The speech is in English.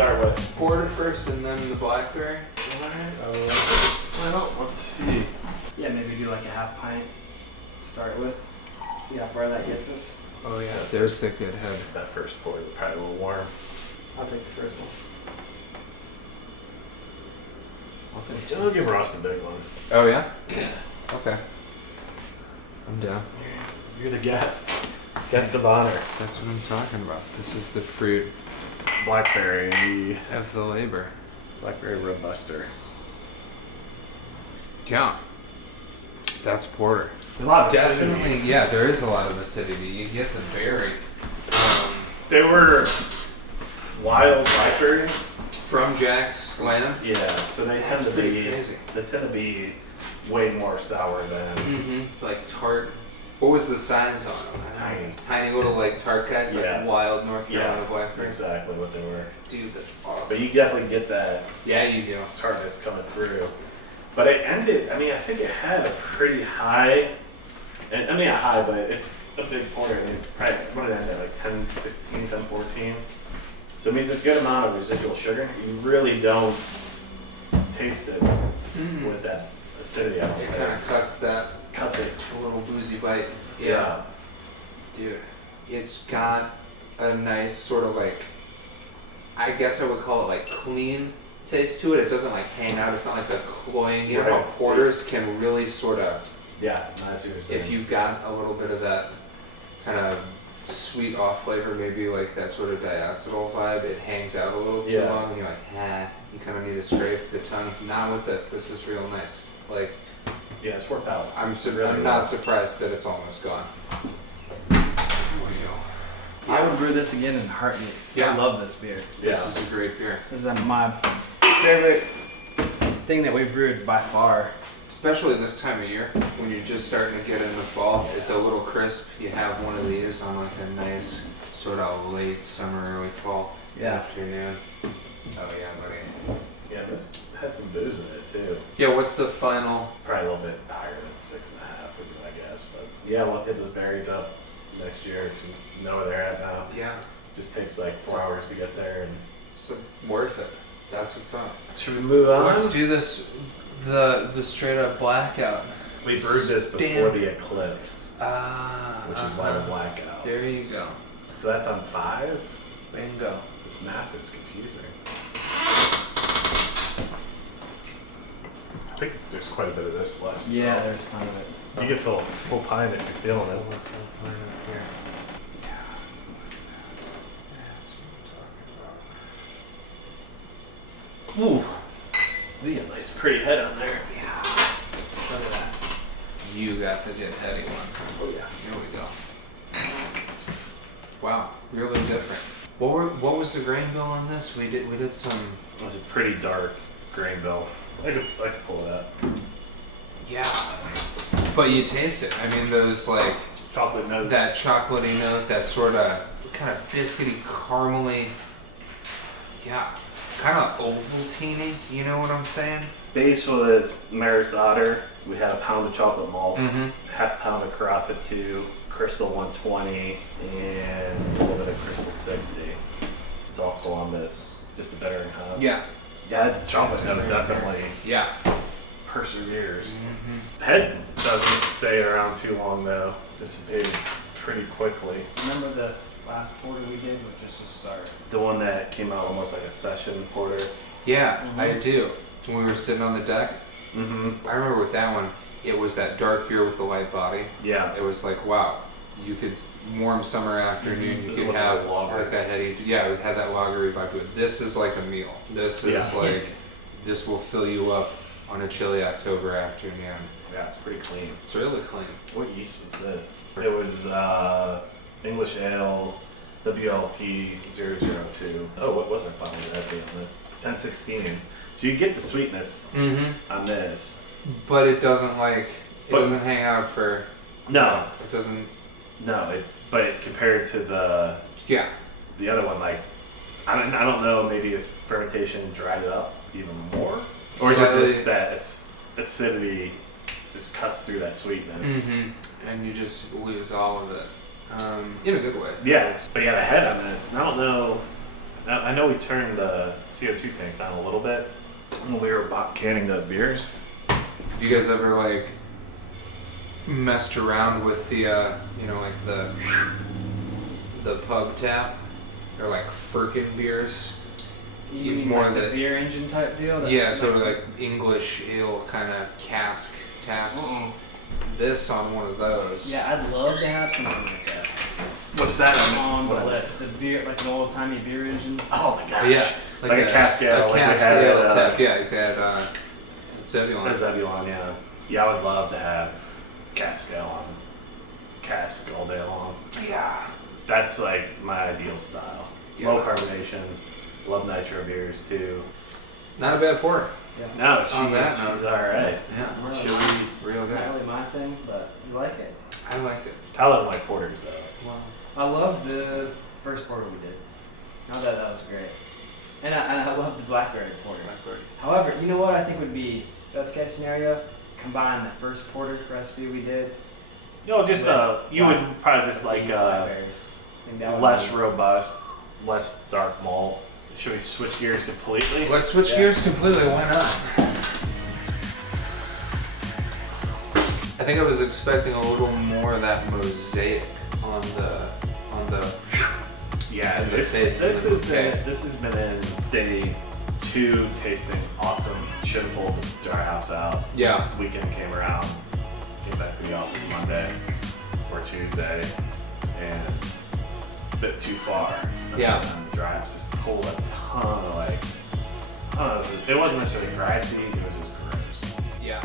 start with? Porter first and then the Blackberry. Well, let's see. Yeah, maybe do like a half pint to start with. See how far that gets us. Oh yeah, there's the good head. That first pour is probably a little warm. I'll take the first one. I'll give Ross the big one. Oh yeah? Okay. I'm down. You're the guest. Guest of honor. That's what I'm talking about. This is the fruit Blackberry. of the labor. Blackberry Robuster. Yeah. That's porter. There's a lot of Definitely, acidity. yeah, there is a lot of acidity. You get the berry. They were wild blackberries. From Jack's land. Yeah, so they tend That's to pretty be crazy. they tend to be way more sour than Mm-hmm. Like tart. What was the size on them? Tiny. Tiny little like tart guys, Yeah. like wild North Carolina blackberries. exactly what they were. Dude, that's awesome. But you definitely get that Yeah, you do. tartness coming through. But it ended. I mean, I think it had a pretty high. And I mean, not high, but it's a big porter. I mean, probably what did it end at, like 10, 16, 10, 14. So it means a good amount of residual sugar. You really don't taste it with that acidity. I don't It think. kind of cuts Cuts it. a little boozy bite. Yeah. Dude, it's got a nice sort of like, I guess I would call it like clean taste to it. It doesn't like hang out. It's not like the cloying. You know how Right. porters can really sort of, Yeah, I see what you're saying. if you got a little bit of that kind of sweet off flavor, maybe like that sort of diacetyl vibe, it hangs out a little too Yeah. long and you're like, you kind of need to scrape the tongue. Not with this. This is real nice. Like, Yeah, it's worked out. I'm Really not well. surprised that it's almost gone. I would brew this again in a heartbeat. Yeah. I love this beer. This Yeah. is a great beer. This is my favorite thing that we brewed by far. Especially this time of year, when you're just starting to get into fall, it's a little crisp. You have one of these on like a nice sort of late summer, early fall afternoon. Oh yeah, buddy. Yeah, this has some booze in it too. Yeah, what's the final? Probably a little bit higher than 6.5 would be my guess. But yeah, we'll have to hit those berries up next year to know where they're at now. Yeah, It just takes like 4 hours to get there. And it's worth it. That's what's up. should we move on? Let's do this. The straight up blackout. We brewed this before the eclipse, which is why the blackout. There you go. So that's on 5. Bingo. This math is confusing. I think there's quite a bit of this left. still. Yeah, there's a ton of it. You can fill a full pint if you're feeling it. Ooh. We got a nice pretty head on there. Look at that. You got the good heady one. Oh yeah. Here we go. Wow, really different. What was the grain bill on this? We did some. It was a pretty dark grain bill. I could pull that. Yeah. But you taste it. I mean, those like Chocolate notes. that chocolatey note, that sort of kind of biscuity, caramely. Yeah, kind of Ovaltine. You know what I'm saying? Base was Maris Otter. We had a pound of chocolate malt, Mm-hmm. half pound of Carafa 2, Crystal 120, and a little bit of Crystal 60. It's all Columbus, just a better and hop. Yeah. Yeah, the chocolate That's note very definitely Yeah. perseveres. Mm-hmm. Head doesn't stay around too long though. Dissipated pretty quickly. Remember the last porter we did, which is just start. The one that came out almost like a session porter. Yeah, I do. When we were sitting on the deck, Mm-hmm. I remember with that one, it was that dark beer with the light body. Yeah. It was like, wow, you could warm summer afternoon, you This could was have like a lager. like a heady, yeah, it had that lagery vibe to it. This is like a meal. This is Yeah. like, this will fill you up on a chilly October afternoon. Yeah, it's pretty clean. It's really clean. What yeast was this? It was English Ale WLP 002. Oh, what was our final that being on this? 1016. So you get the sweetness Mm-hmm. on this. But it doesn't like, it But- doesn't hang out for, No, it doesn't, no, but compared to yeah. the other one, like I don't know, maybe if fermentation dried it up even more, or is it Slightly. just that acidity just cuts through that sweetness? Mm-hmm. And you just lose all of it. In a good way. Yeah, but yeah, the head on this, I don't know. Now, I know we turned the CO2 tank down a little bit when we were canning those beers. Have you guys ever like messed around with the you know, like the pub tap or like Firkin beers? You mean more like the the- beer engine type deal? That's Yeah, like- totally like English ale kind of cask taps. Uh-uh. This on one of those. Yeah, I'd love to have something like that What's that on what the I list. The beer, like an old timey beer engine. Oh my gosh. Yeah, Like a cask ale, like we cask had ale at, tap. Yeah, it's at Zebulon. Zebulon, yeah. Yeah, I would love to have cask ale on cask all day long. Yeah. That's like my ideal style. Yeah. Low carbonation. Love nitro beers too. Not a bad pour. Yeah. No, On that note. she's alright. Yeah, Really? she'll be real good. Not really my thing, but you like it. I like it. Kyle doesn't like porters though. Well, I love the first porter we did. I thought that was great. And I love the Blackberry porter. Blackberry. However, you know what I think would be best case scenario? Combine the first porter recipe we did. You know, just you would probably just like these blackberries. I think that would less be- robust, less dark malt. Should we switch gears completely? Let's switch Yeah. gears completely. Why not? I think I was expecting a little more of that mosaic on the Yeah, And the it's, taste this was has been okay. this has been in day 2 tasting awesome. Should have pulled the dry house out. yeah. Weekend came around, came back to the office Monday or Tuesday, and a bit too far. Yeah. And the dry house just pulled a ton of it wasn't necessarily grassy, it was just gross. Yeah.